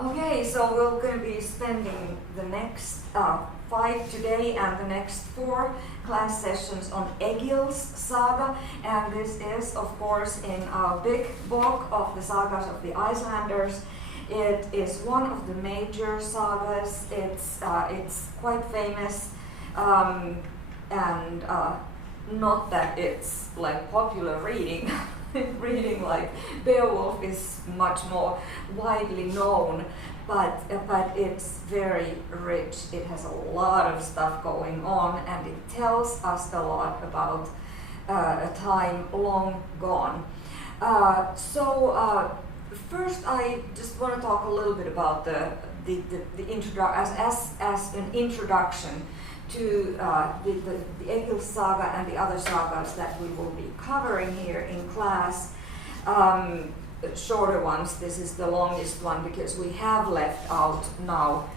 Okay, so we're going to be spending the next 5 today and the next 4 class sessions on Egil's Saga, and this is of course in our big book of the Sagas of the Icelanders. It is one of the major sagas. It's quite famous, and not that it's like popular reading. Reading like Beowulf is much more widely known, but it's very rich. It has a lot of stuff going on, and it tells us a lot about a time long gone. First, I just want to talk a little bit about the as an introduction to the Egil Saga and the other sagas that we will be covering here in class. Shorter ones. This is the longest one because we have left out now,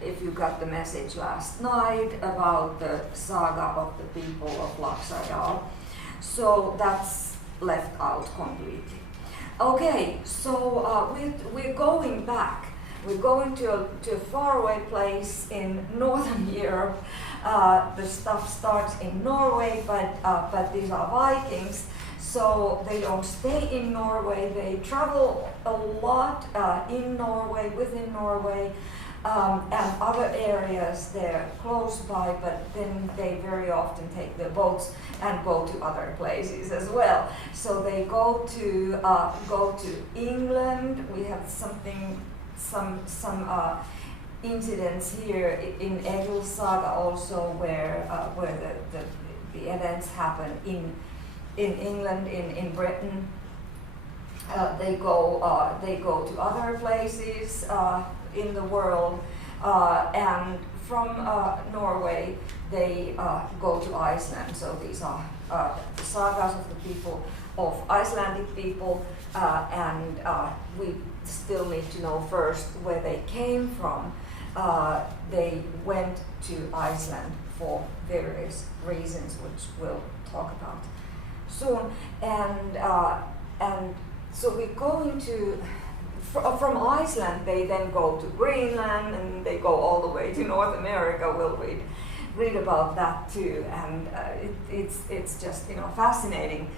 if you got the message last night, about the saga of the people of Glossary. So that's left out completely. Okay, so we're going back. We're going to a faraway place in northern Europe. The stuff starts in Norway, but these are Vikings, so they don't stay in Norway. They travel a lot in Norway, within Norway, and other areas there close by, but then they very often take their boats and go to other places as well. So they go to England. We have some incidents here in Egil's Saga also where the events happen in England, in Britain. They go to other places in the world, and from Norway they go to Iceland. So these are the sagas of the people, of Icelandic people, and we still need to know first where they came from. They went to Iceland for various reasons, which we'll talk about soon. And so we're going to, from Iceland, they then go to Greenland, and they go all the way to North America. We'll read about that too, and it's just fascinating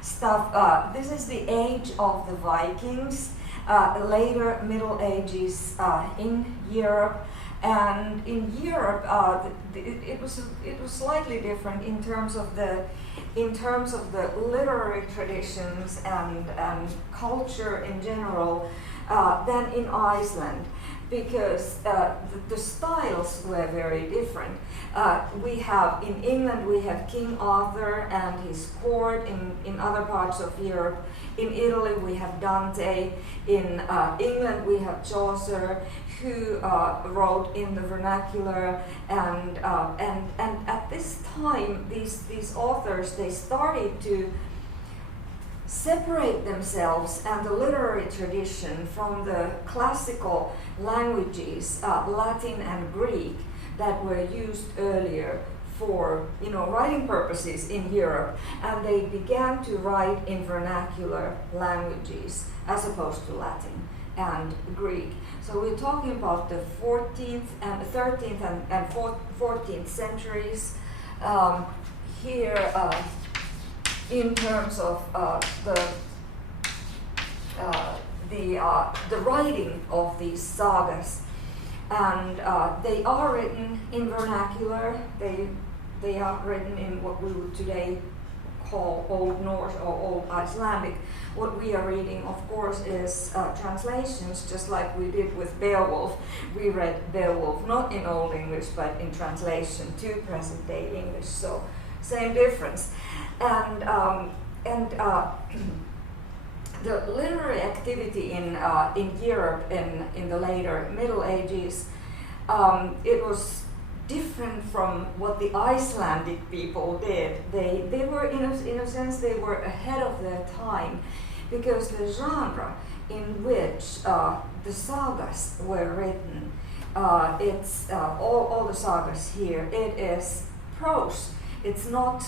stuff. This is the age of the Vikings. Later Middle Ages in Europe, and in Europe it was slightly different in terms of the literary traditions and culture in general than in Iceland, because the styles were very different. In England we have King Arthur and his court. In other parts of Europe, in Italy we have Dante. In England we have Chaucer, who wrote in the vernacular, and at this time these authors, they started to separate themselves and the literary tradition from the classical languages, Latin and Greek, that were used earlier for writing purposes in Europe, and they began to write in vernacular languages as opposed to Latin and Greek. So we're talking about the 14th and 13th and 14th centuries here. In terms of the writing of these sagas, and they are written in vernacular. They are written in what we would today call Old Norse or Old Icelandic. What we are reading, of course, is translations, just like we did with Beowulf. We read Beowulf not in Old English, but in translation to present-day English. So same difference. And the literary activity in Europe in the later Middle Ages, it was different from what the Icelandic people did. They were in a sense they were ahead of their time, because the genre in which the sagas were written, it's all the sagas here. It is prose. It's not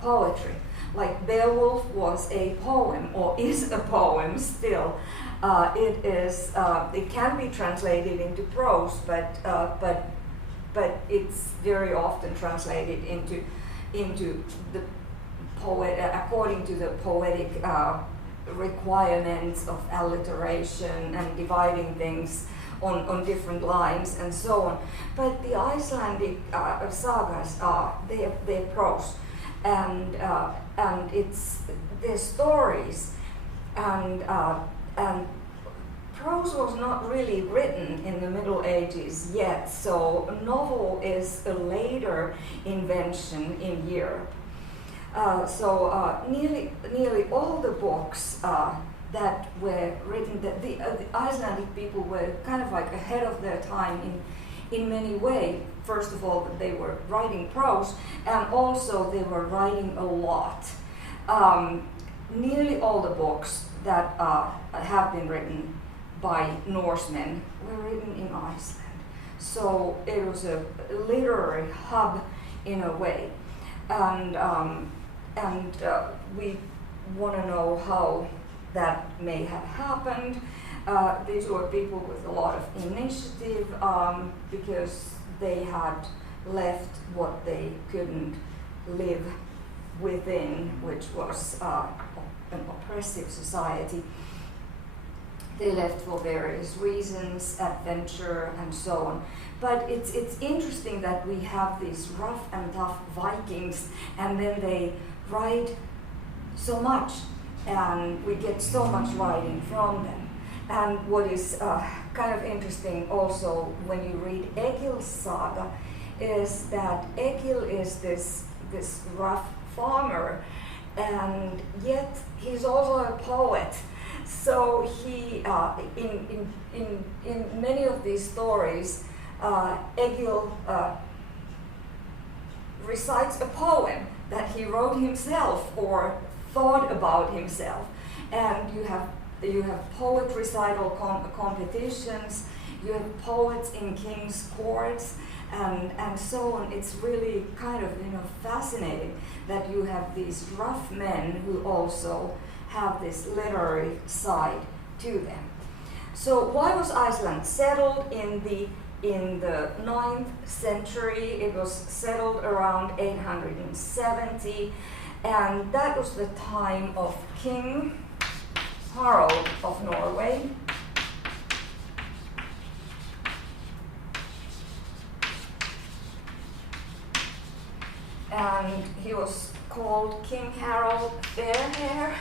poetry. Like Beowulf was a poem, or is a poem still, It can be translated into prose, but it's very often translated into the poet according to the poetic requirements of alliteration and dividing things on different lines and so on. But the Icelandic sagas they're prose, and it's their stories, and prose was not really written in the Middle Ages yet, so a novel is a later invention in Europe. Nearly all the books that were written, the Icelandic people were kind of like ahead of their time in many ways. First of all, they were writing prose, and also they were writing a lot. Nearly all the books that have been written by Norsemen were written in Iceland. So it was a literary hub in a way. And we want to know how that may have happened. These were people with a lot of initiative because they had left what they couldn't live within, which was an oppressive society. They left for various reasons, adventure and so on. But it's interesting that we have these rough and tough Vikings, and then they write so much, and we get so much writing from them. And what is kind of interesting also when you read Egil's saga is that Egil is this rough farmer, and yet he's also a poet. So he in many of these stories, Egil recites a poem that he wrote himself or thought about himself, and you have poet recital competitions, you have poets in king's courts, and so on. It's really kind of fascinating that you have these rough men who also have this literary side to them. So why was Iceland settled in the 9th century? It was settled around 870, and that was the time of King Harald of Norway. And he was called King Harald Fairhair.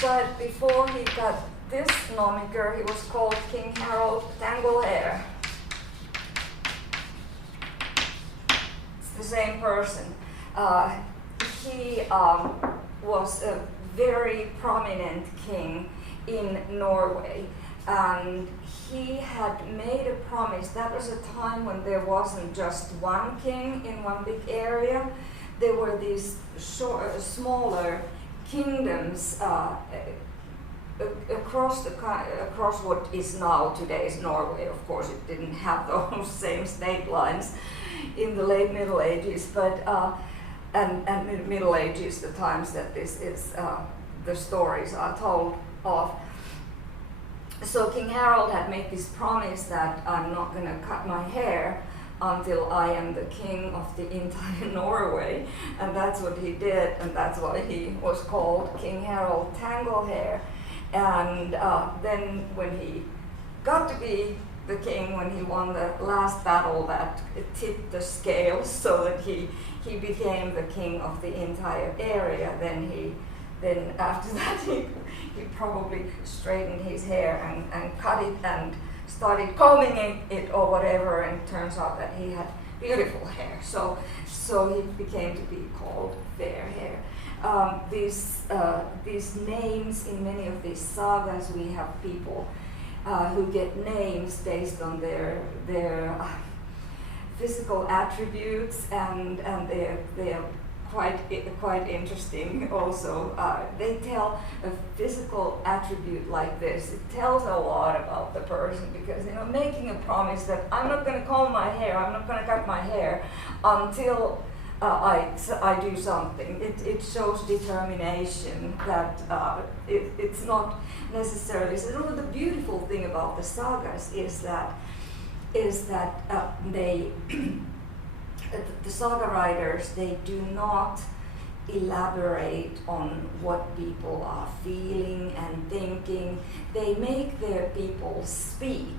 But before he got this moniker, he was called King Harald Tanglehair. It's the same person. He was a very prominent king in Norway, and he had made a promise. That was a time when there wasn't just one king in one big area. There were these smaller kingdoms across what is now today's Norway. Of course, it didn't have those same state lines in the late Middle Ages, but and Middle Ages, the times that this is the stories are told of. So King Harald had made this promise that I'm not going to cut my hair until I am the king of the entire Norway, and that's what he did, and that's why he was called King Harald Tanglehair. And then when he got to be the king, when he won the last battle that tipped the scales so that he became the king of the entire area, then after that he probably straightened his hair and cut it and started combing it or whatever, and it turns out that he had beautiful hair. So he became to be called Fairhair. These names in many of these sagas, we have people who get names based on their physical attributes, and they're quite interesting also. They tell a physical attribute like this. It tells a lot about the person, because making a promise that I'm not going to comb my hair, I'm not going to cut my hair until I do something. It shows determination that it's not necessarily. So the beautiful thing about the sagas is that they the saga writers, they do not elaborate on what people are feeling and thinking. They make their people speak,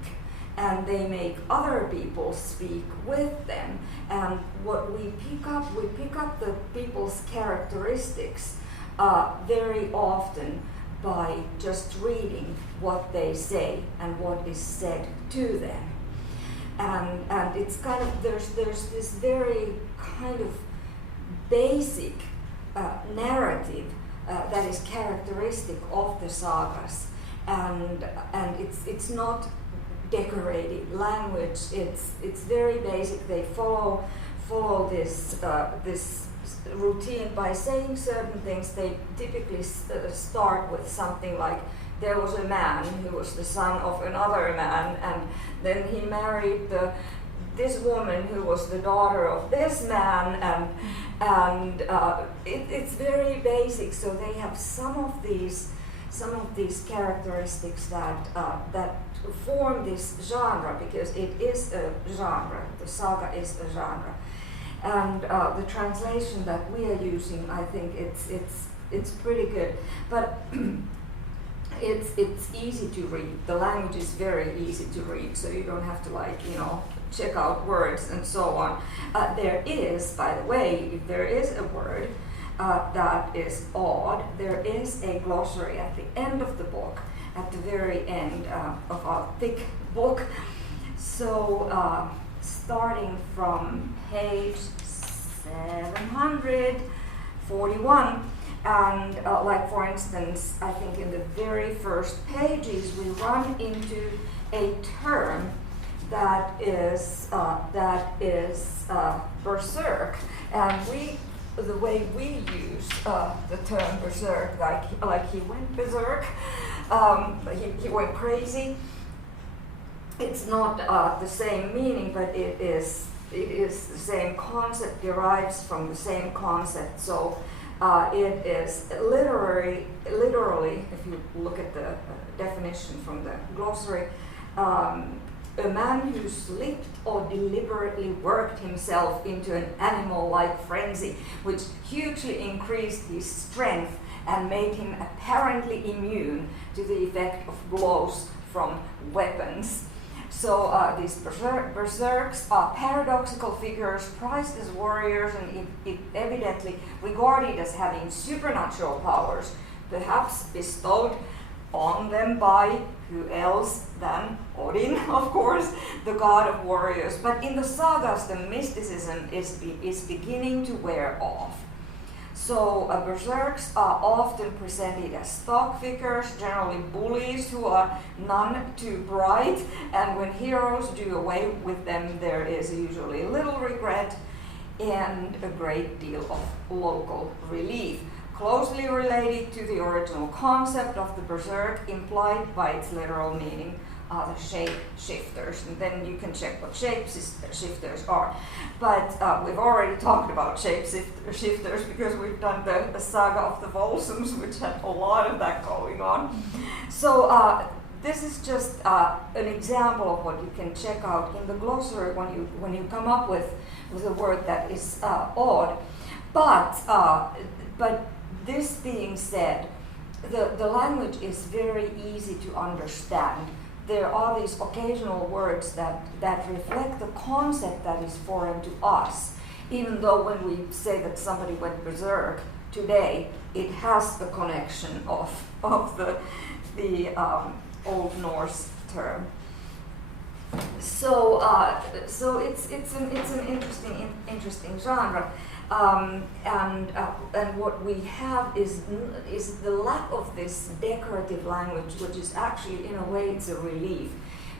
and they make other people speak with them. And what we pick up the people's characteristics very often by just reading what they say and what is said to them. And it's kind of, there's this very kind of basic narrative that is characteristic of the sagas, and it's not decorated language. It's very basic. They follow this this routine by saying certain things. They typically start with something like, there was a man who was the son of another man, and then he married this woman who was the daughter of this man, and it's very basic. So they have some of these characteristics that form this genre, because it is a genre. The saga is a genre, and the translation that we are using, I think it's pretty good, but. It's easy to read. The language is very easy to read, so you don't have to check out words and so on. There is, by the way, if there is a word that is odd, there is a glossary at the end of the book, at the very end of our thick book. So starting from page 741, and like for instance, I think in the very first pages we run into a term that is berserk, and the way we use the term berserk, like he went berserk, he went crazy. It's not the same meaning, but it is the same concept, derives from the same concept. So. It is literally, if you look at the definition from the glossary, a man who slipped or deliberately worked himself into an animal-like frenzy, which hugely increased his strength and made him apparently immune to the effect of blows from weapons. So these berserks are paradoxical figures prized as warriors and evidently regarded as having supernatural powers, perhaps bestowed on them by who else than Odin, of course, the god of warriors. But in the sagas, the mysticism is beginning to wear off. So berserks are often presented as stock figures, generally bullies who are none too bright, and when heroes do away with them, there is usually little regret and a great deal of local relief. Closely related to the original concept of the berserk, implied by its literal meaning, are the shape shifters, and then you can check what shape shifters are. But we've already talked about shape shifters because we've done the saga of the Volsungs, which had a lot of that going on. So this is just an example of what you can check out in the glossary when you come up with a word that is odd. But this being said, the language is very easy to understand. There are these occasional words that reflect the concept that is foreign to us, even though when we say that somebody went berserk today, it has a connection of the Old Norse term. So it's an interesting genre. And what we have is the lack of this decorative language, which is actually, in a way, it's a relief.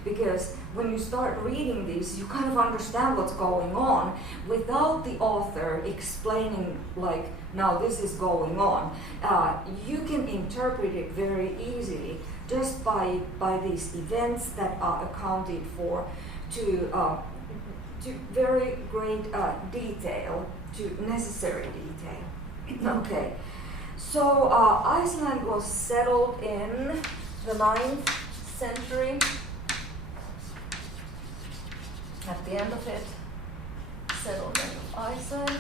Because when you start reading these, you kind of understand what's going on without the author explaining, like, now this is going on. You can interpret it very easily just by these events that are accounted for to very great detail. necessary detail. Okay, so Iceland was settled in the 9th century. At the end of it, settlement of Iceland.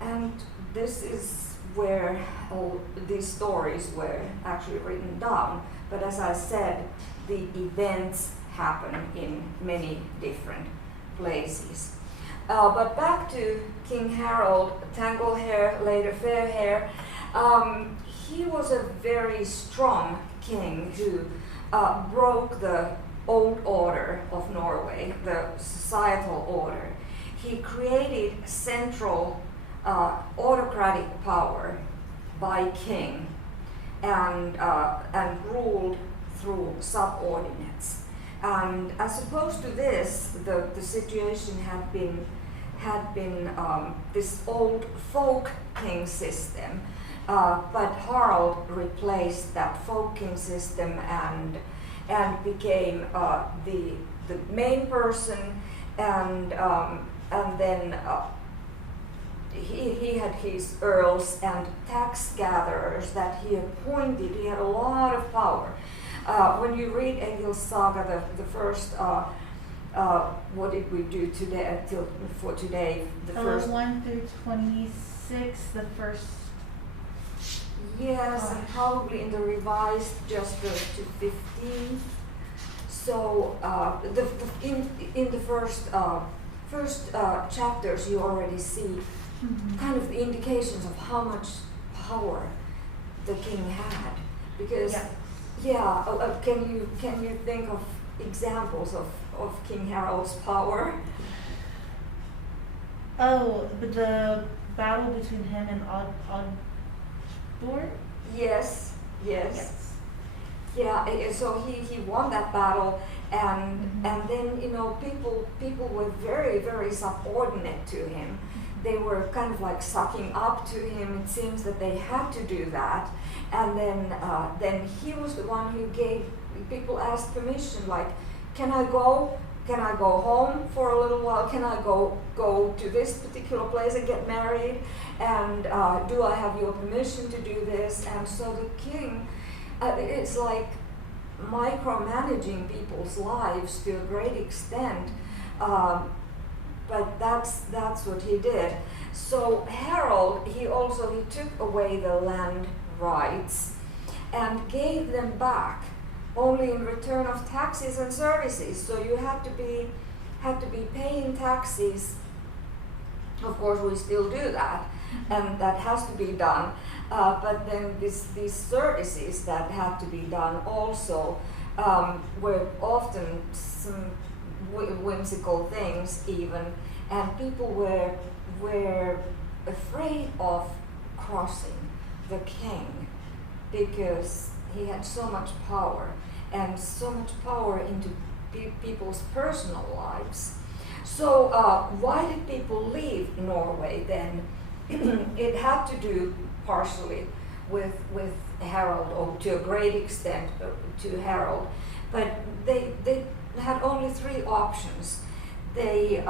And this is where all these stories were actually written down. But as I said, the events happen in many different places. But back to King Harold, tangle hair, later fair hair. He was a very strong king who broke the old order of Norway, the societal order. He created central autocratic power by king and ruled through subordinates. And as opposed to this, the situation had been this old folk king system, but Harald replaced that folk king system and became the main person, and then he had his earls and tax gatherers that he appointed. He had a lot of power. When you read Egil's saga, the first, what did we do today? For today, the first 1 through 26, the first. Yes, and probably in the revised just to 15. So in the first chapters, you already see kind of the indications of how much power the king had, because can you think of examples of King Harold's power? Oh, but the battle between him and Oddur? Yes. Yeah, so he won that battle, and then people were very, very subordinate to him. They were kind of like sucking up to him. It seems that they had to do that, and then he was the one who gave people asked permission, like, can I go home for a little while? Can I go to this particular place and get married? And do I have your permission to do this? And so the king, it's like micromanaging people's lives to a great extent. But that's what he did. So Harold, he took away the land rights and gave them back only in return of taxes and services. So you had to be paying taxes. Of course, we still do that, and that has to be done. But then these services that had to be done also were often some whimsical things even, and people were afraid of crossing the king because he had so much power and so much power into people's personal lives. So why did people leave Norway then? It had to do partially with Harold, or to a great extent to Harold, but they had only 3 options. If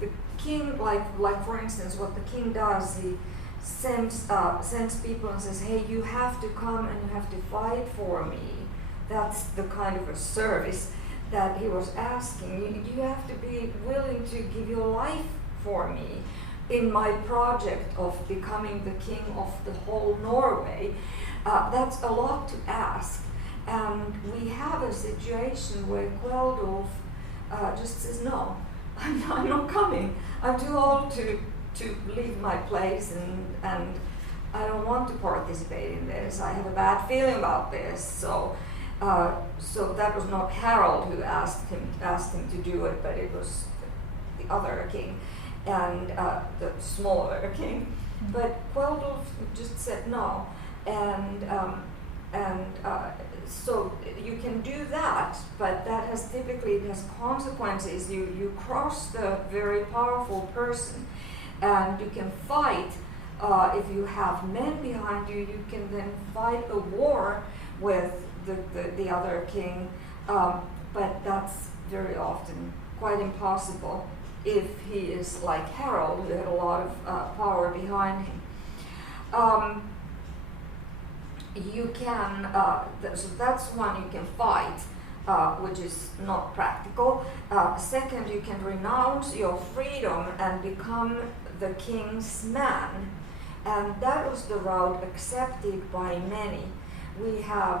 the king, like for instance, what the king does, he sends people and says, hey, you have to come and you have to fight for me. That's the kind of a service that he was asking. You have to be willing to give your life for me in my project of becoming the king of the whole Norway. That's a lot to ask. And we have a situation where Kveldulf just says, no, I'm not coming. I'm too old to leave my place, and I don't want to participate in this. I have a bad feeling about this. So that was not Harold who asked him to do it, but it was the other king and the smaller king. But Kveldulf just said no, and so you can do that, but that has consequences. You cross the very powerful person, and you can fight If you have men behind you, you can then fight a war with the other king, but that's very often quite impossible if he is like Harold, who had a lot of power behind him. You can, so that's one, you can fight, which is not practical. Second, you can renounce your freedom and become the king's man. And that was the route accepted by many. We have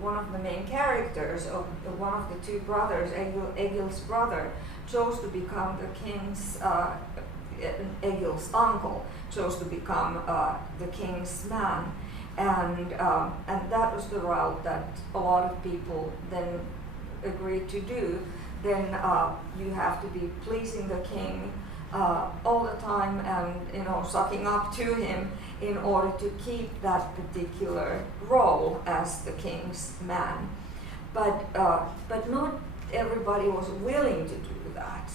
one of the main characters of one of the two brothers, Egil's brother, chose to become the king's, Egil's uncle chose to become the king's man. And that was the route that a lot of people then agreed to do. Then you have to be pleasing the king all the time and sucking up to him in order to keep that particular role as the king's man. But not everybody was willing to do that.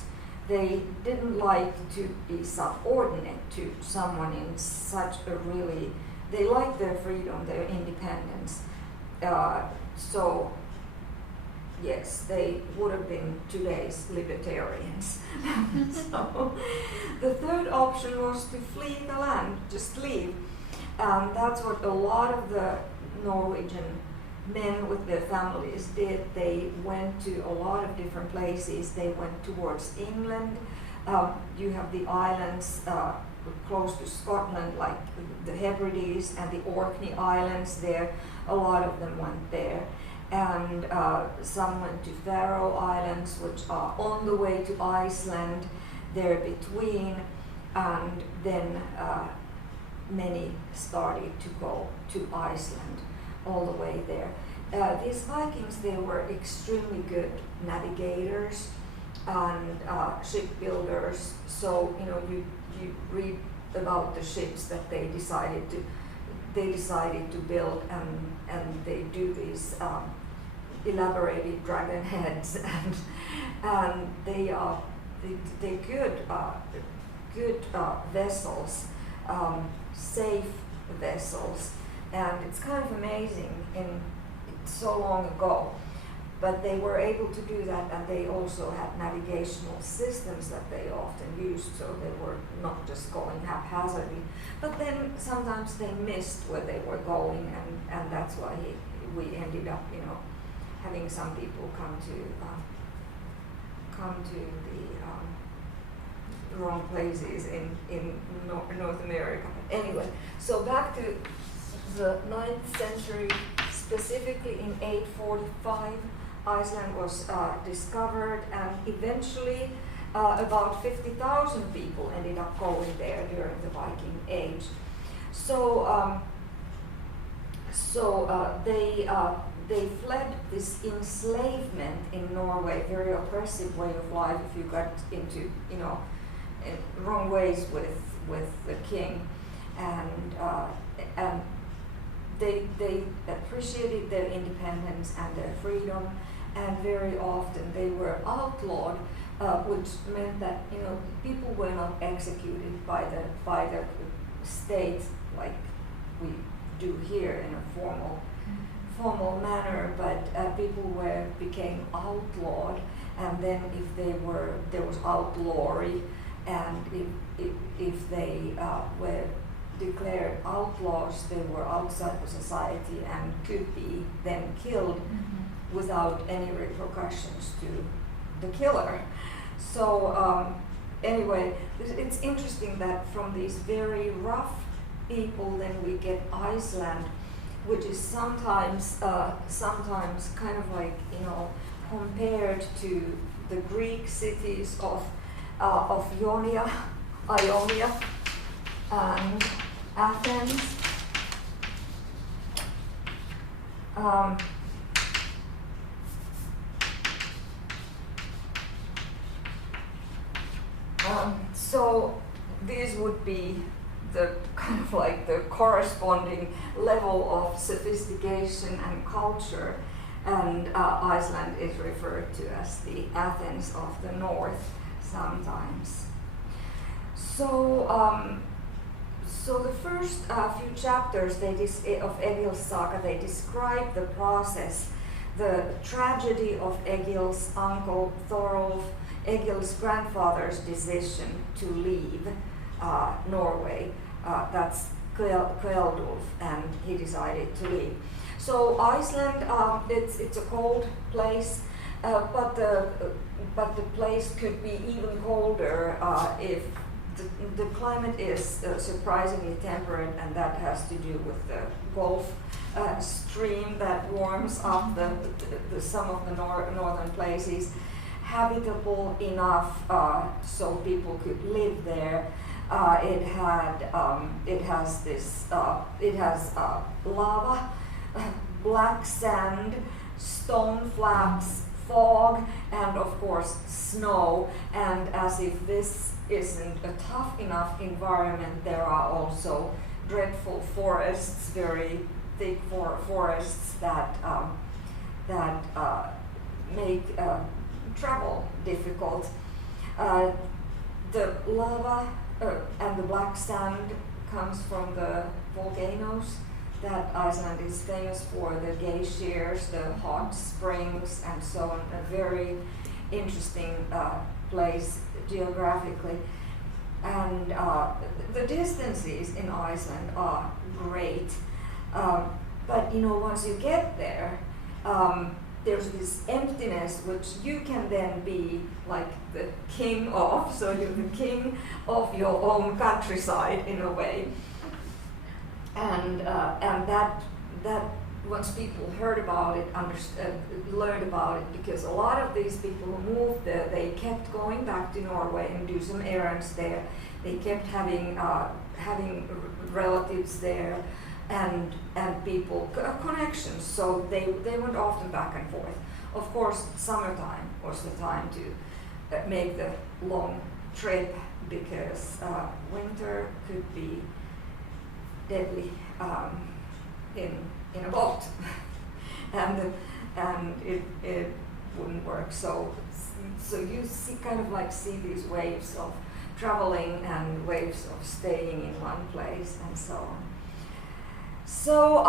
They didn't like to be subordinate to someone in such a really, they liked their freedom, their independence. So yes, they would have been today's libertarians. So the third option was to flee the land, just leave. That's what a lot of the Norwegian men with their families did. They went to a lot of different places. They went towards England. You have the islands close to Scotland, like the Hebrides and the Orkney Islands there. A lot of them went there. And some went to Faroe Islands, which are on the way to Iceland. They're between, and then many started to go to Iceland all the way there. These Vikings, they were extremely good navigators and shipbuilders. So you read about the ships that they decided to build, and they do these elaborated dragon heads, and they good vessels, safe vessels, and it's kind of amazing it's so long ago, but they were able to do that, and they also had navigational systems that they often used, so they were not just going haphazardly, but then sometimes they missed where they were going, and that's why we ended up having some people come to the wrong places in North America. Anyway, so back to the 9th century, specifically in 845, Iceland was discovered, and eventually about 50,000 people ended up going there during the Viking Age. So they fled this enslavement in Norway, very oppressive way of life if you got into in wrong ways with the king, and they appreciated their independence and their freedom, and very often they were outlawed, which meant that people were not executed by the state like we do here in a formal manner, but people became outlawed, and then there was outlawry, and if they were declared outlaws, they were outside the society and could be then killed without any repercussions to the killer. So anyway, it's interesting that from these very rough people, then we get Iceland, which is sometimes kind of like compared to the Greek cities of Ionia and Athens. So these would be the kind of like the corresponding level of sophistication and culture, and Iceland is referred to as the Athens of the North sometimes. So So the first few chapters of Egil's saga, they describe the process, the tragedy of Egil's uncle Thorolf, Egil's grandfather's decision to leave Norway. That's Kveldulf, and he decided to leave. So Iceland, it's a cold place, but the place could be even colder if the climate is surprisingly temperate, and that has to do with the Gulf Stream that warms up some of the northern places, habitable enough so people could live there. It has lava, black sand, stone flats, fog, and of course snow. And as if this isn't a tough enough environment, there are also dreadful forests, very thick forests that make travel difficult. The lava and the black sand comes from the volcanoes that Iceland is famous for, the glaciers, the hot springs, and so on. A very interesting place geographically. And the distances in Iceland are great. But once you get there, there's this emptiness which you can then be like the king of. So you're the king of your own countryside in a way. And that once people heard about it, learned about it, because a lot of these people who moved there, they kept going back to Norway and do some errands there. They kept having relatives there and people connections. So they went often back and forth. Of course, summertime was the time to make the long trip, because winter could be deadly in a boat, and it wouldn't work. So you see these waves of traveling and waves of staying in one place and so on. So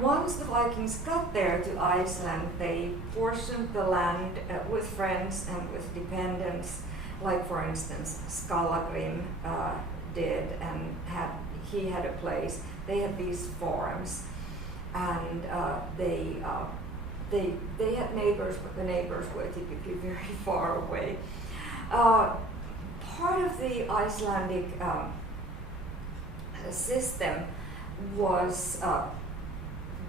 once the Vikings got there to Iceland, they portioned the land with friends and with dependents, like for instance Skallagrim did, and he had a place. They had these farms, and they had neighbors, but the neighbors were typically very far away. Part of the Icelandic system was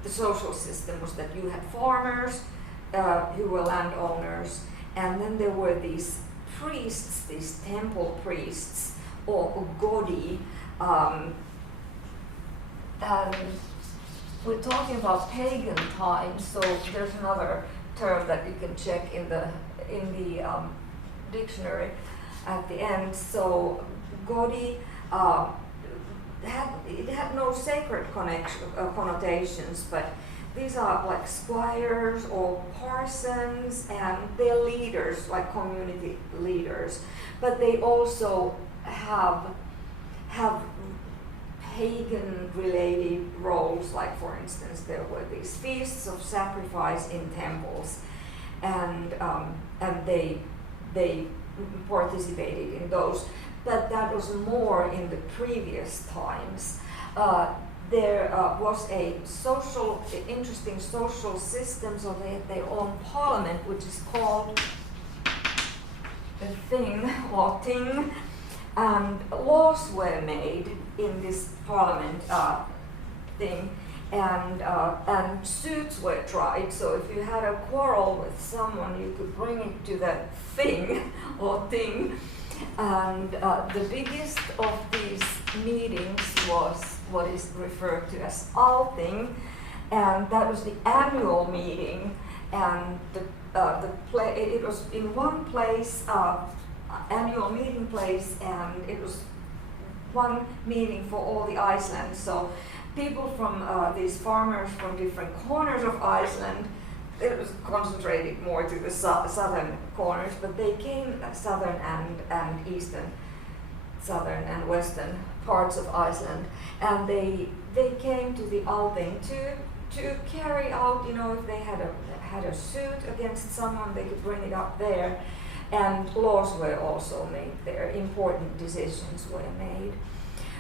the social system was that you had farmers who were landowners, and then there were these priests, these temple priests, or godi. And we're talking about pagan times, so there's another term that you can check in the dictionary at the end. So godi had no sacred connotations, but these are like squires or parsons, and they're leaders, like community leaders. But they also have pagan-related roles, like for instance, there were these feasts of sacrifice in temples, and they participated in those. But that was more in the previous times. There was a interesting social system, so they had their own parliament, which is called a thing, or ting, and laws were made in this parliament thing, and suits were tried. So if you had a quarrel with someone, you could bring it to the thing or ting. And the biggest of these meetings was what is referred to as Althing, and that was the annual meeting. And it was in one place, annual meeting place, and it was one meeting for all the Iceland. So people from these farmers from different corners of Iceland, it was concentrated more to the southern corners, but they came southern and eastern, southern and western parts of Iceland, and they came to the Althing to carry out, if they had a suit against someone, they could bring it up there, and laws were also made there, important decisions were made.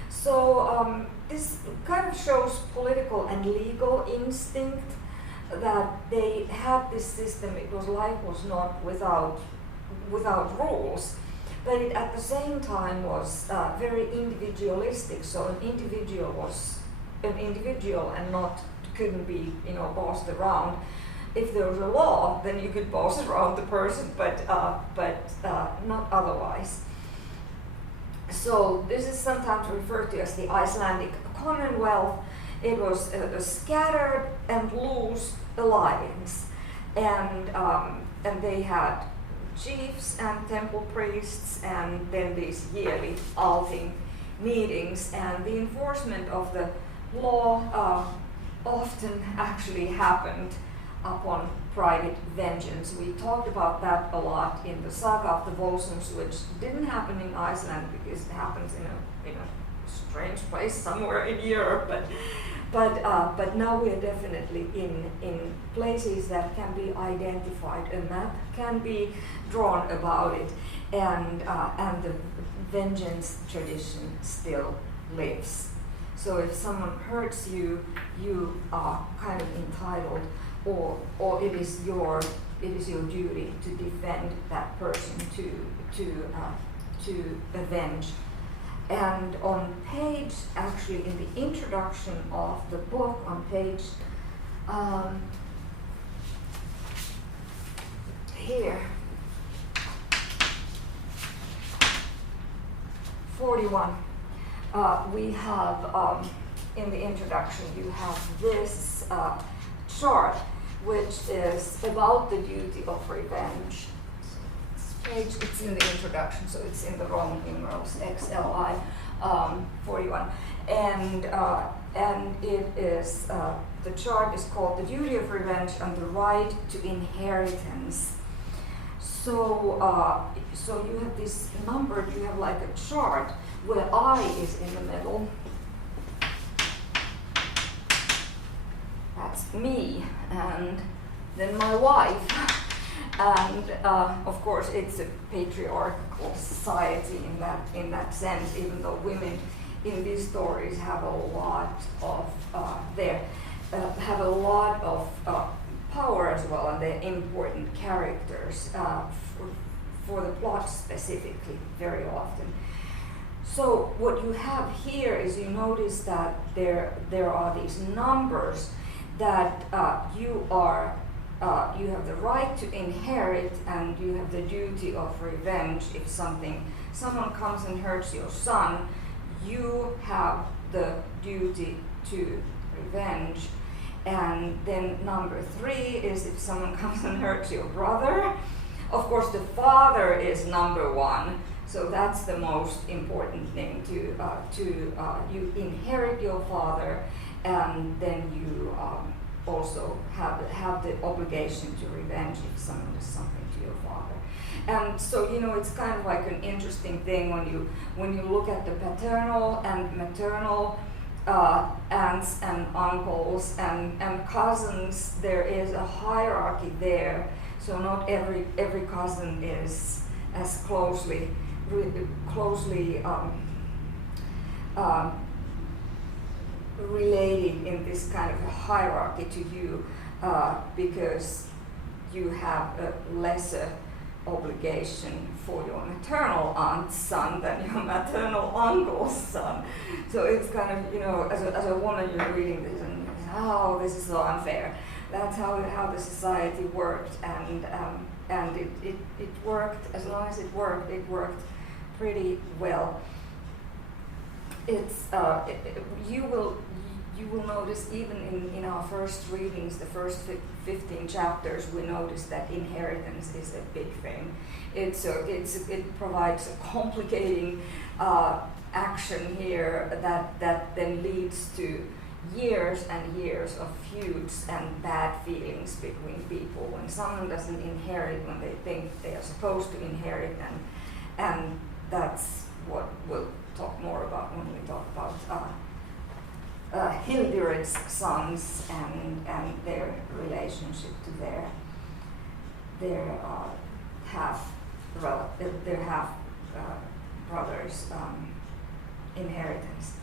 So this kind of shows political and legal instinct, that they had this system. Life was not without rules, but it at the same time was very individualistic. So an individual was an individual and couldn't be bossed around. If there was a law, then you could boss around the person, but not otherwise. So this is sometimes referred to as the Icelandic Commonwealth. It was a scattered and loose alliance, and they had chiefs and temple priests, and then these yearly Althing meetings, and the enforcement of the law often actually happened upon private vengeance. We talked about that a lot in the Saga of the Volsungs, which didn't happen in Iceland because it happens in a strange place somewhere in Europe, but now we are definitely in places that can be identified. A map can be drawn about it, and the vengeance tradition still lives. So if someone hurts you, you are kind of entitled, or it is your duty to defend that person, to avenge. And on page, actually in the introduction of the book, on page here, 41, we have, in the introduction, you have this chart, which is about the duty of revenge. It's in the introduction, so it's in the wrong numerals, XLI 41, and it is the chart is called "The Duty of Revenge and the Right to Inheritance." So so you have this numbered. You have like a chart where I is in the middle. That's me, and then my wife. And of course, it's a patriarchal society in that sense. Even though women in these stories have a lot of power as well, and they're important characters for the plot specifically very often. So what you have here is, you notice that there are these numbers that you have the right to inherit, and you have the duty of revenge. If someone comes and hurts your son, you have the duty to revenge. And then number 3 is if someone comes and hurts your brother. Of course, the father is number 1, so that's the most important thing. You inherit your father, and then you also have the obligation to revenge if someone does something to your father. And so it's kind of like an interesting thing when you look at the paternal and maternal aunts and uncles and cousins. There is a hierarchy there, so not every cousin is as closely related in this kind of a hierarchy to you, because you have a lesser obligation for your maternal aunt's son than your maternal uncle's son. So it's kind of, as a woman, you're reading this and this is so unfair. That's how the society worked, and it worked. As long as it worked pretty well. It's you will notice even in our first readings, the first 15 chapters, we notice that inheritance is a big thing. It provides a complicating action here that then leads to years and years of feuds and bad feelings between people when someone doesn't inherit when they think they are supposed to inherit, and that's what we'll talk more about when we talk about Hildirid's sons and their relationship to their half brothers' inheritance.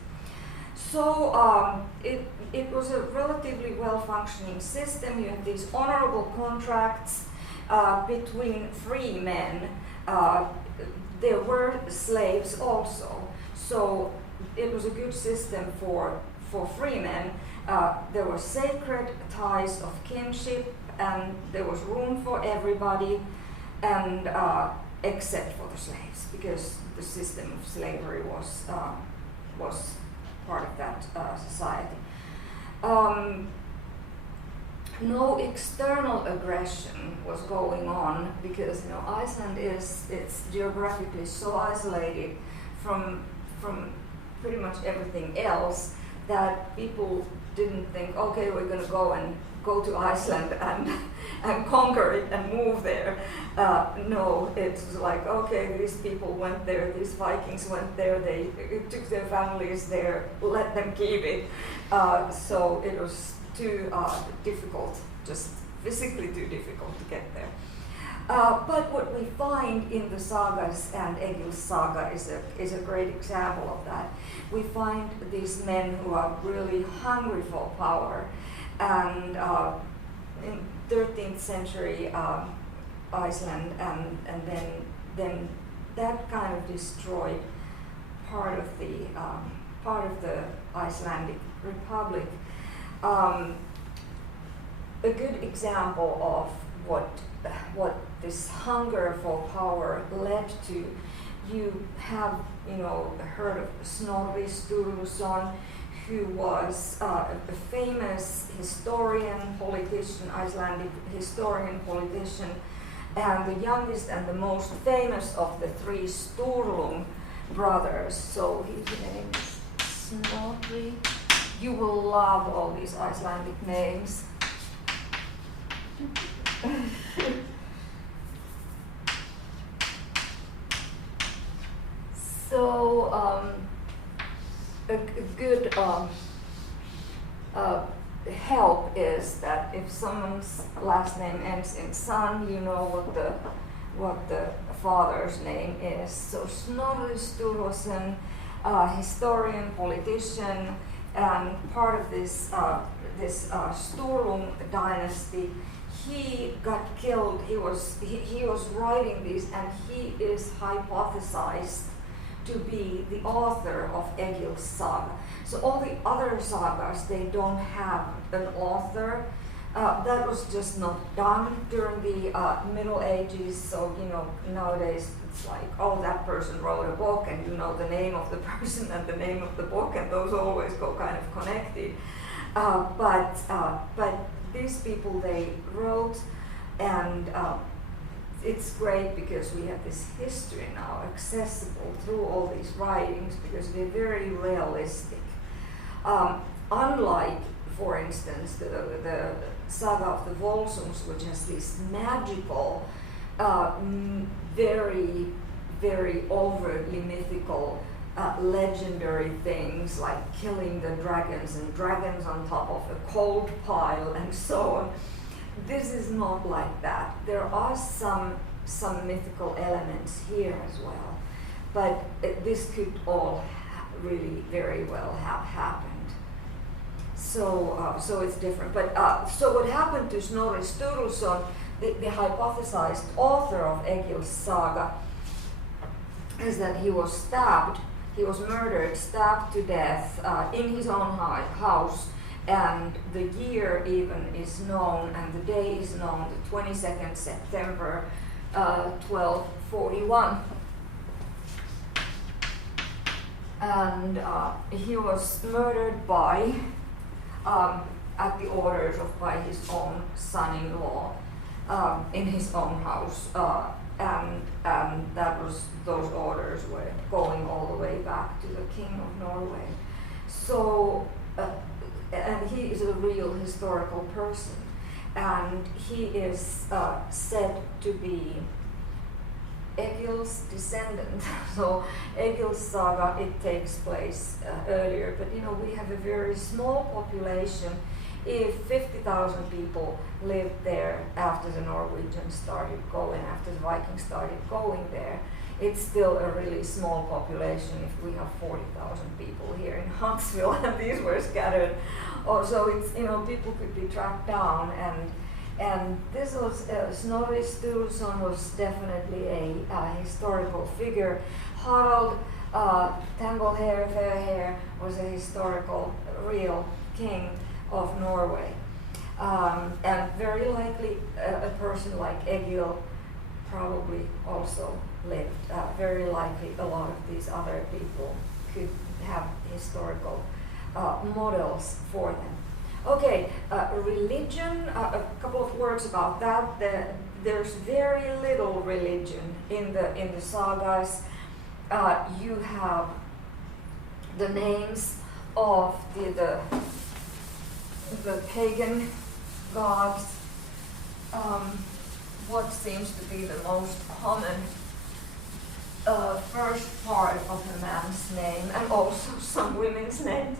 So it was a relatively well-functioning system. You had these honorable contracts between free men. There were slaves also, so it was a good system for free men. There were sacred ties of kinship, and there was room for everybody, and except for the slaves, because the system of slavery was part of that society. No external aggression was going on because Iceland it's geographically so isolated from pretty much everything else that people didn't think, okay, we're going to go to Iceland and conquer it and move there. No, it's like, okay, these people went there, these Vikings went there, they took their families there, let them keep it. So it was too difficult, just physically too difficult to get there. But what we find in the sagas, and Egil's saga is a great example of that. We find these men who are really hungry for power, and in 13th century Iceland, and then that kind of destroyed part of the Icelandic Republic. A good example of what this hunger for power led to, you have heard of Snorri Sturluson, who was a famous historian, politician, Icelandic historian, politician, and the youngest and the most famous of the three Sturlung brothers. So his name is Snorri. You will love all these Icelandic names. So a good help is that if someone's last name ends in son, you know what the father's name is. So Snorri Sturluson, historian, politician, and part of this Sturlung dynasty. He got killed. He was writing these, and he is hypothesized to be the author of Egil's saga. So all the other sagas, they don't have an author. That was just not done during the Middle Ages. So nowadays it's like, oh, that person wrote a book, and you know the name of the person and the name of the book, and those always go kind of connected. But these people, they wrote, and it's great because we have this history now accessible through all these writings, because they're very realistic. Unlike, for instance, the Saga of the Volsungs, which has these magical, very, very overtly mythical legendary things like killing the dragons and dragons on top of a cold pile and so on. This is not like that. There are some mythical elements here as well, but this could all really very well have happened. So it's different. But so what happened to Snorri Sturluson, the hypothesized author of Egil's saga, is that he was stabbed. He was murdered, stabbed to death in his own house, and the year even is known, and the day is known, the 22nd September, 1241. And he was murdered by his own son-in-law in his own house. And those orders were going all the way back to the King of Norway. So, and he is a real historical person, and he is said to be Egil's descendant. So Egil's saga, it takes place earlier, but we have a very small population. If 50,000 people lived there after the Norwegians started going, after the Vikings started going there, it's still a really small population if we have 40,000 people here in Huntsville and these were scattered. So it's, people could be tracked down, and this was, Snorri Sturluson was definitely a historical figure. Harald Tanglehair, Fairhair, was a historical, real king of Norway. And very likely a person like Egil probably also lived. Very likely a lot of these other people could have historical models for them. Okay, religion, a couple of words about that. There's very little religion in the sagas. You have the names of the pagan gods. What seems to be the most common first part of a man's name, and also some women's names.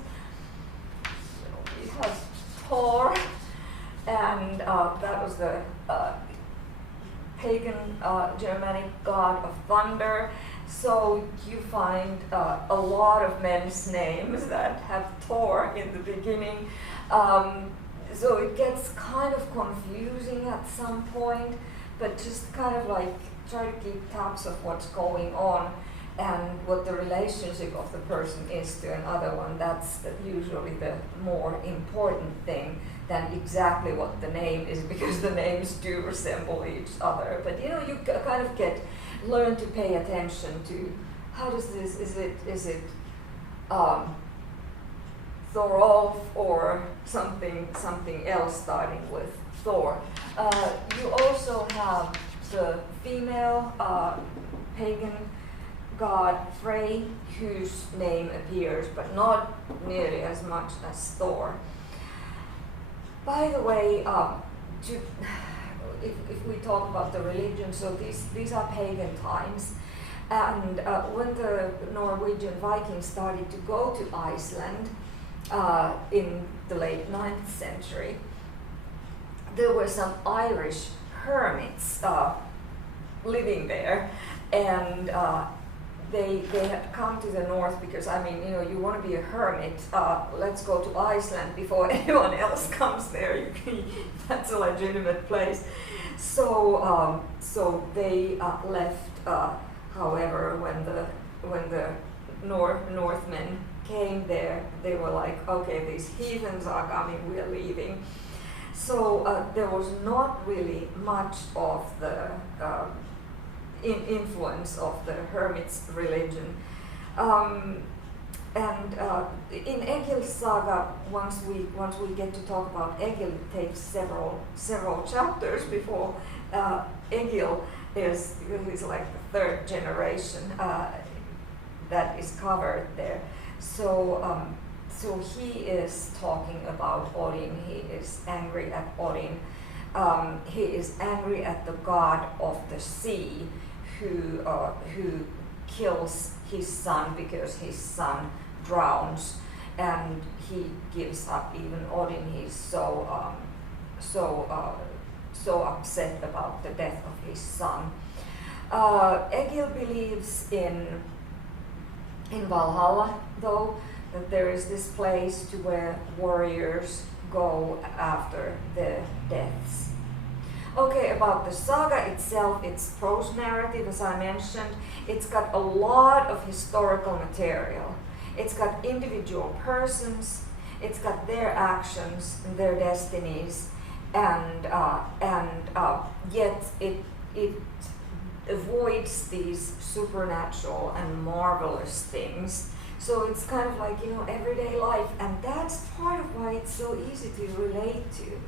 We have Thor, and that was the pagan Germanic god of thunder. So you find a lot of men's names that have Thor in the beginning. So it gets kind of confusing at some point, but just kind of like try to keep tabs of what's going on and what the relationship of the person is to another one. That's usually the more important thing than exactly what the name is, because the names do resemble each other. But you kind of learn to pay attention to how does this, is it Thorolf or something else starting with Thor. You also have the female pagan god Frey, whose name appears, but not nearly as much as Thor. By the way, if we talk about the religion, so these are pagan times, and when the Norwegian Vikings started to go to Iceland in the late 9th century, there were some Irish hermits living there, and they had come to the north because, you want to be a hermit, let's go to Iceland before anyone else comes there. That's a legitimate place. So they left. However, when the Northmen came there, they were like, okay, these heathens are coming, we are leaving. So there was not really much of the influence of the hermits' religion. And in Egil's saga, once we get to talk about Egil, it takes several chapters before Egil is like the third generation that is covered there. So he is talking about Odin. He is angry at Odin. He is angry at the god of the sea, who kills his son because his son drowns, and he gives up even Odin. He's so upset about the death of his son. Egil believes in Valhalla, though, that there is this place to where warriors go after their deaths. Okay, about the saga itself, it's prose narrative, as I mentioned. It's got a lot of historical material. It's got individual persons, it's got their actions and their destinies, and yet it avoids these supernatural and marvelous things. So it's kind of like, everyday life, and that's part of why it's so easy to relate to.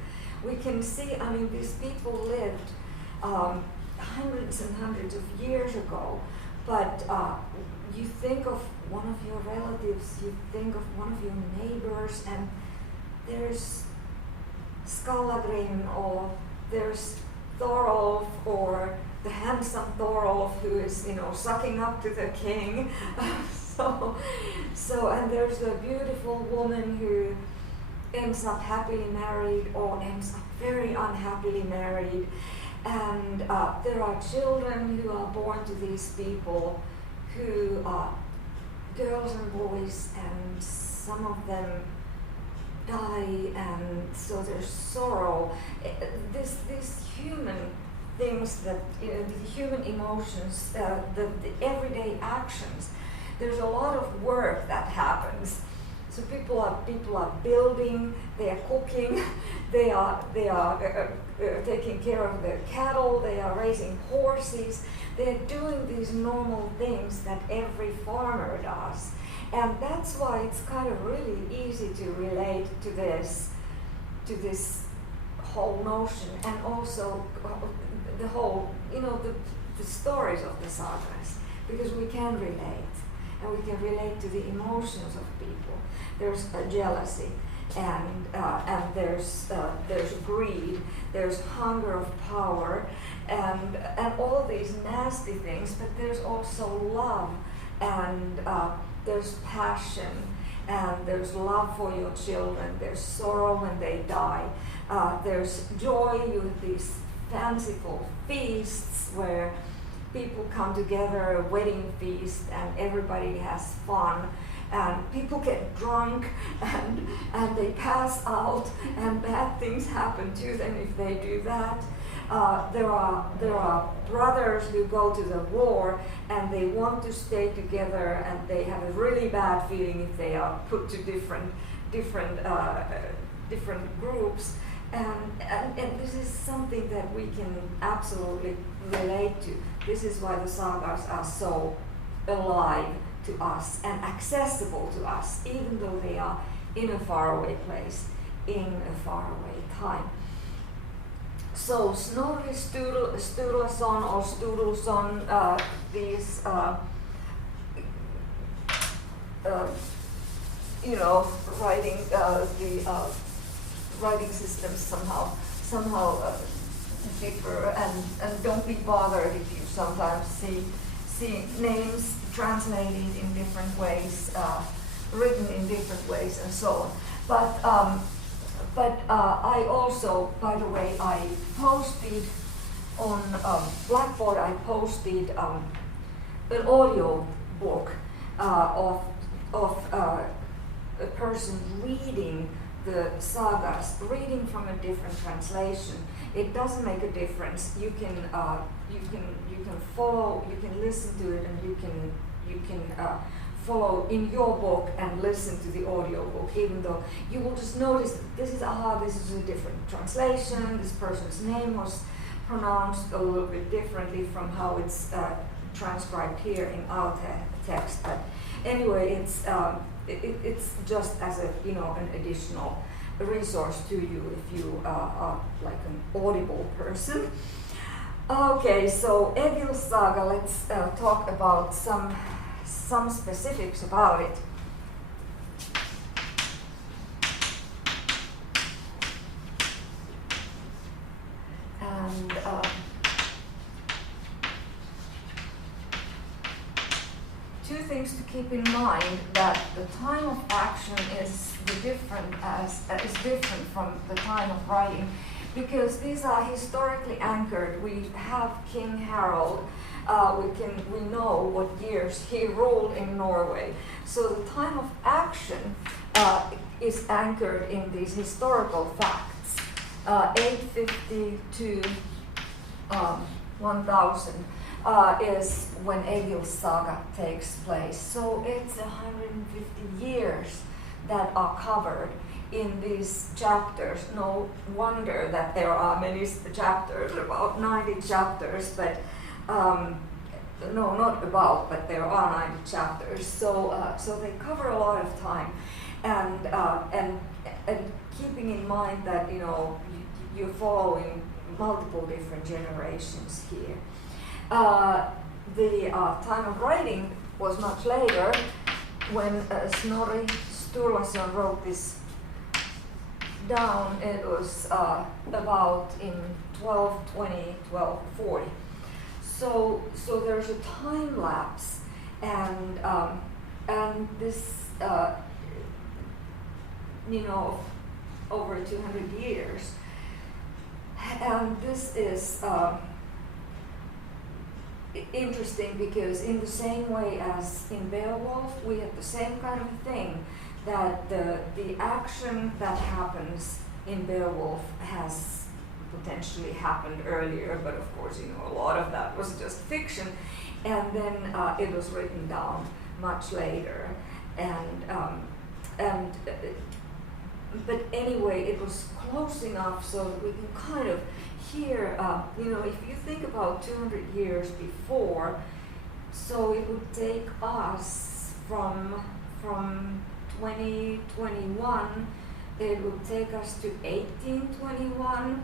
We can see, these people lived hundreds and hundreds of years ago, but you think of one of your relatives, you think of one of your neighbors, and there's Skallagrim, or there's Thorolf, or the handsome Thorolf who is, sucking up to the king. So and there's a beautiful woman who ends up happily married or ends up very unhappily married. And there are children who are born to these people who are girls and boys, and some of them die, and so there's sorrow. These human things that, the human emotions, the everyday actions, there's a lot of work that happens. So people are building, they are cooking, they are taking care of their cattle, they are raising horses, they are doing these normal things that every farmer does. And that's why it's kind of really easy to relate to this whole notion, and also the whole, the stories of the sagas, because we can relate, and we can relate to the emotions of people. There's a jealousy, and there's greed, there's hunger of power, and all these nasty things. But there's also love, and there's passion, and there's love for your children. There's sorrow when they die. There's joy with these fanciful feasts where people come together, a wedding feast, and everybody has fun. And people get drunk, and they pass out, and bad things happen to them if they do that. There are brothers who go to the war, and they want to stay together, and they have a really bad feeling if they are put to different groups. And this is something that we can absolutely relate to. This is why the sagas are so alive to us and accessible to us, even though they are in a faraway place, in a faraway time. So Snorri Sturluson or Sturluson, these writing the writing systems somehow differ, and don't be bothered if you sometimes see names translated in different ways, written in different ways, and so on. But I also, by the way, I posted on Blackboard. I posted an audio book of a person reading the sagas, reading from a different translation. It doesn't make a difference. You can follow. You can listen to it, and you can follow in your book and listen to the audio book. Even though you will just notice that this is a different translation. This person's name was pronounced a little bit differently from how it's transcribed here in our text. But anyway, it's just as an additional resource to you if you are like an audible person. Okay, so Egil Saga. Let's talk about some specifics about it. And two things to keep in mind: that the time of action is different from the time of writing, because these are historically anchored. We have King Harald. We know what years he ruled in Norway. So the time of action is anchored in these historical facts. 850 to 1000 is when Egil's saga takes place. So it's 150 years that are covered in these chapters. No wonder that there are many chapters, about 90 chapters, but no, not about, but there are 90 chapters. So they cover a lot of time, and keeping in mind that you're following multiple different generations here. The time of writing was much later, when Snorri Sturluson wrote this down. It was about in 1220, 1240. so there's a time lapse, and this over 200 years, and this is interesting because in the same way as in Beowulf, we have the same kind of thing, that the action that happens in Beowulf has potentially happened earlier, but of course, a lot of that was just fiction, and then it was written down much later, but anyway, it was close enough so that we can kind of hear, if you think about 200 years before, so it would take us from 2021, it would take us to 1821,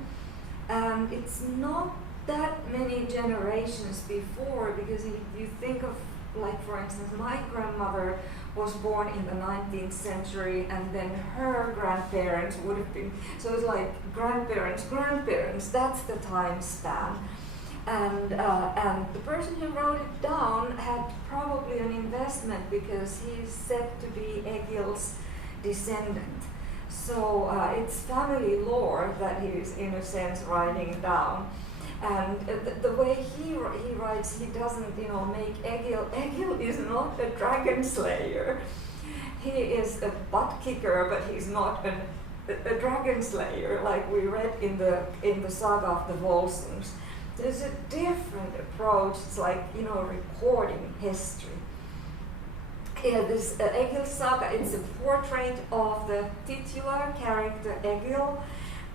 and it's not that many generations before, because if you think of, like, for instance, my grandmother was born in the 19th century, and then her grandparents would have been, so it's like grandparents, that's the time span. And the person who wrote it down had probably an investment, because he's said to be Egil's descendant. So it's family lore that he's, in a sense, writing down. And the way he writes, he doesn't, make Egil. Egil is not a dragon slayer. He is a butt kicker, but he's not a dragon slayer, like we read in the Saga of the Volsungs. There's a different approach. It's like, recording history. Yeah, this Egil Saga, it's a portrait of the titular character Egil,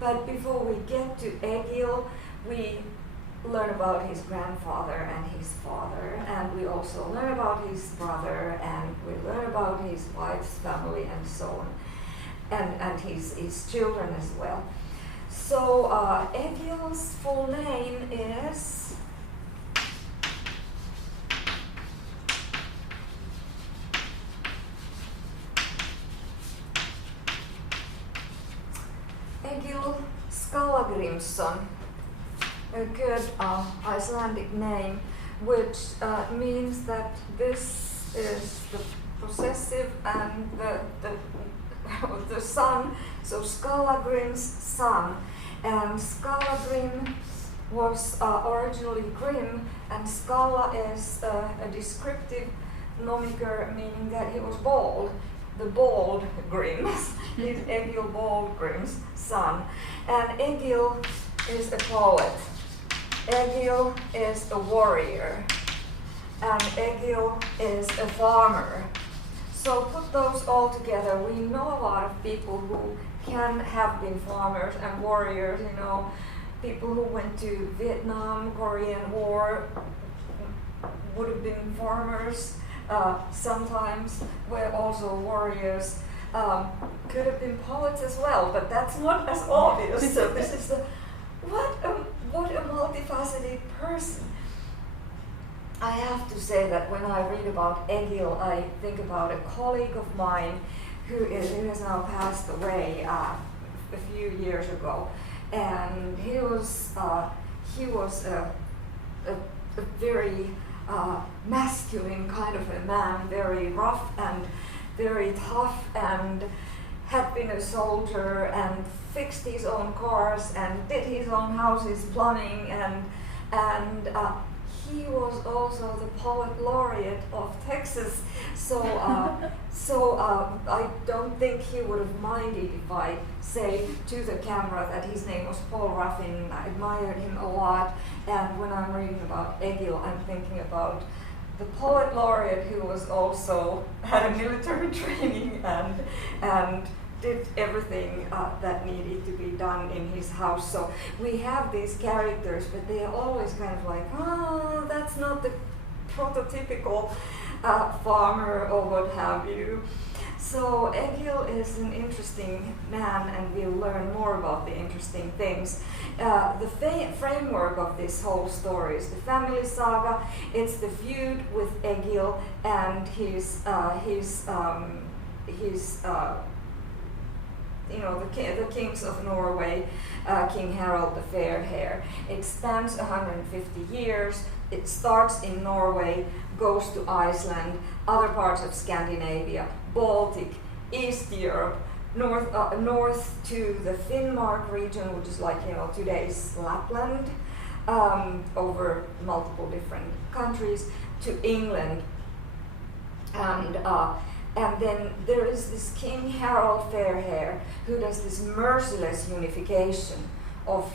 but before we get to Egil, we learn about his grandfather and his father, and we also learn about his brother, and we learn about his wife's family and so on, and his children as well. So Egil's full name is Egil Skallagrimsson, a good Icelandic name, which means that this is the possessive and the son, so Skallagrim's son. And Skallagrim was originally Grim, and Skalla is a descriptive nomiker, meaning that he was bald. The bald Grim is Egil Baldgrim's son. And Egil is a poet. Egil is a warrior, and Egil is a farmer. So put those all together. We know a lot of people who can have been farmers and warriors. People who went to Vietnam, Korean War would have been farmers. Sometimes were also warriors. Could have been poets as well, but that's not as obvious. So this is what a multifaceted person. I have to say that when I read about Egil, I think about a colleague of mine who has now passed away a few years ago, and he was a very masculine kind of a man, very rough and very tough, and had been a soldier and fixed his own cars and did his own houses, plumbing, and he was also the poet laureate of Texas. So I don't think he would have minded if I say to the camera that his name was Paul Ruffin. I admired him a lot, and when I'm reading about Egil, I'm thinking about the poet laureate who was also had a military training and did everything that needed to be done in his house. So we have these characters, but they are always kind of like, oh, that's not the prototypical farmer or what have you. So Egil is an interesting man, and we'll learn more about the interesting things. The framework of this whole story is the Family Saga. It's the feud with Egil and his the kings of Norway, King Harald the Fair Hair. It spans 150 years. it starts in Norway, goes to Iceland, other parts of Scandinavia, Baltic, East Europe, north to the Finnmark region, which is like today's Lapland, over multiple different countries, to England, and then there is this King Harald Fairhair who does this merciless unification of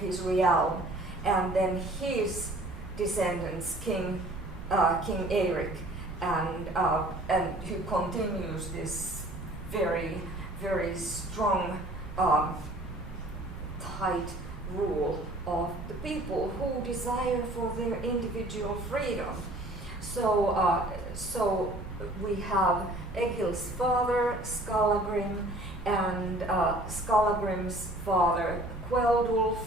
his realm, and then his descendants, King Eric, and who continues this very, very strong, tight rule of the people who desire for their individual freedom. So we have Egil's father, Skallagrim, and Skallagrim's father, Kveldulf.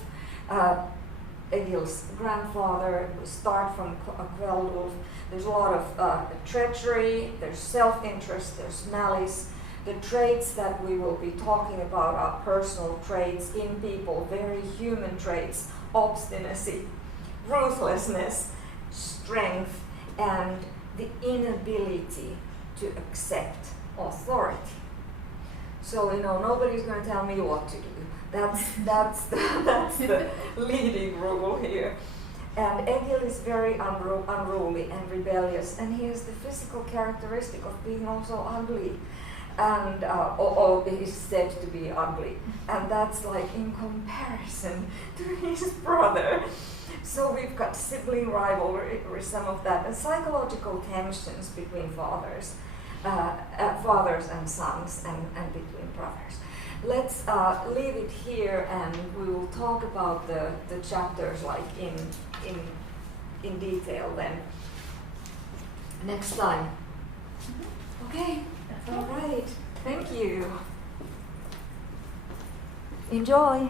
Egil's grandfather, we start from Kveldulf. There's a lot of treachery, there's self-interest, there's malice. The traits that we will be talking about are personal traits in people, very human traits: obstinacy, ruthlessness, strength, and the inability to accept authority. So nobody's going to tell me what to do. That's the leading rule here. And Egil is very unruly and rebellious, and he has the physical characteristic of being also ugly, and or he's said to be ugly, and that's like in comparison to his brother. So we've got sibling rivalry, some of that, and psychological tensions between fathers and sons, and between brothers. Let's leave it here, and we will talk about the chapters like in detail then next time. Okay, all right. Thank you. Enjoy.